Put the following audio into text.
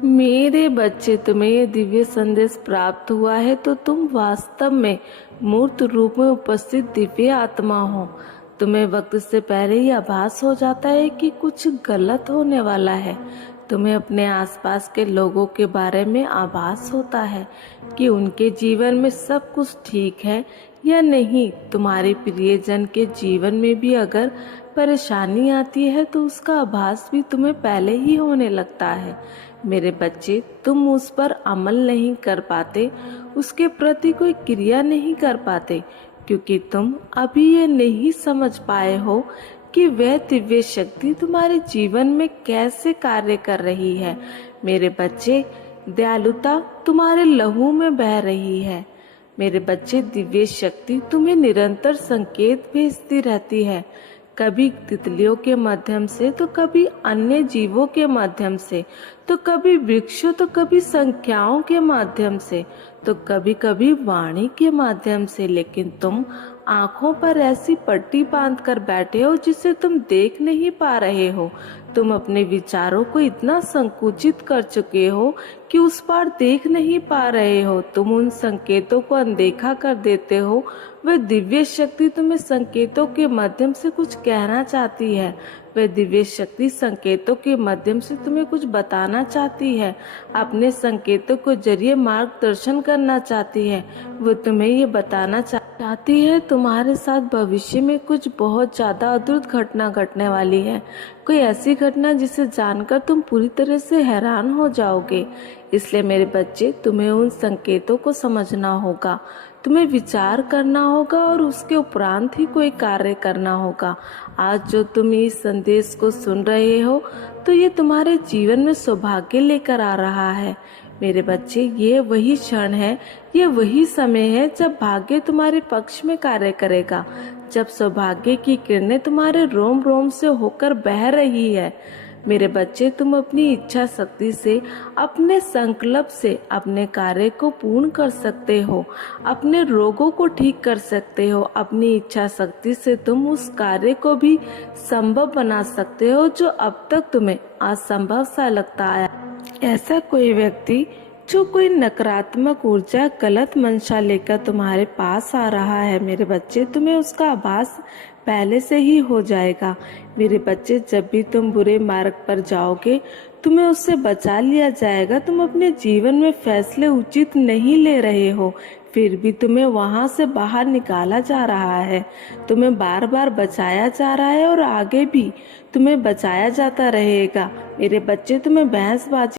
मेरे बच्चे, तुम्हें ये दिव्य संदेश प्राप्त हुआ है तो तुम वास्तव में मूर्त रूप में उपस्थित दिव्य आत्मा हो। तुम्हें वक्त से पहले ही आभास हो जाता है कि कुछ गलत होने वाला है। तुम्हें अपने आसपास के लोगों के बारे में आभास होता है कि उनके जीवन में सब कुछ ठीक है या नहीं। तुम्हारे प्रियजन के जीवन में भी अगर परेशानी आती है तो उसका आभास भी तुम्हें पहले ही होने लगता है। मेरे बच्चे, तुम उस पर अमल नहीं कर पाते, उसके प्रति कोई क्रिया नहीं कर पाते, क्योंकि तुम अभी ये नहीं समझ पाए हो कि वह दिव्य शक्ति तुम्हारे जीवन में कैसे कार्य कर रही है। मेरे बच्चे, दयालुता तुम्हारे लहू में बह रही है। मेरे बच्चे, दिव्य शक्ति तुम्हें निरंतर संकेत भेजती रहती है, कभी तितलियों के माध्यम से तो कभी अन्य जीवों के माध्यम से, तो कभी वृक्षों तो कभी संख्याओं के माध्यम से, तो कभी कभी वाणी के माध्यम से। लेकिन तुम आंखों पर ऐसी पट्टी बांध कर बैठे हो जिसे तुम देख नहीं पा रहे हो। तुम अपने विचारों को इतना संकुचित कर चुके हो कि उस पार देख नहीं पा रहे हो। तुम उन संकेतों को अनदेखा कर देते हो। वह दिव्य शक्ति तुम्हें संकेतों के माध्यम से कुछ कहना चाहती है। वह दिव्य शक्ति संकेतों के माध्यम से तुम्हें कुछ बताना चाहती है, अपने संकेतों के जरिए मार्गदर्शन करना चाहती है। वो तुम्हें ये बताना चाहती है तुम्हारे साथ भविष्य में कुछ बहुत ज्यादा अद्भुत घटना घटने वाली है, कोई ऐसी घटना जिसे जानकर तुम पूरी तरह से हैरान हो जाओगे। इसलिए मेरे बच्चे, तुम्हें उन संकेतों को समझना होगा, तुम्हें विचार करना होगा और उसके उपरांत ही कोई कार्य करना होगा। आज जो तुम इस संदेश को सुन रहे हो तो ये तुम्हारे जीवन में सौभाग्य लेकर आ रहा है। मेरे बच्चे, ये वही क्षण है, ये वही समय है जब भाग्य तुम्हारे पक्ष में कार्य करेगा, जब सौभाग्य की किरणें तुम्हारे रोम रोम से होकर बह रही है। मेरे बच्चे, तुम अपनी इच्छा शक्ति से, अपने संकल्प से अपने कार्य को पूर्ण कर सकते हो, अपने रोगों को ठीक कर सकते हो। अपनी इच्छा शक्ति से तुम उस कार्य को भी संभव बना सकते हो जो अब तक तुम्हें असंभव सा लगता आया। ऐसा कोई व्यक्ति जो कोई नकारात्मक ऊर्जा, गलत मंशा लेकर तुम्हारे पास आ रहा है, मेरे बच्चे, तुम्हें उसका आभास पहले से ही हो जाएगा। मेरे बच्चे, जब भी तुम बुरे मार्ग पर जाओगे तुम्हें उससे बचा लिया जाएगा। तुम अपने जीवन में फैसले उचित नहीं ले रहे हो, फिर भी तुम्हें वहां से बाहर निकाला जा रहा है, तुम्हें बार बार बचाया जा रहा है और आगे भी तुम्हें बचाया जाता रहेगा। मेरे बच्चे, तुम्हें बहसबाजी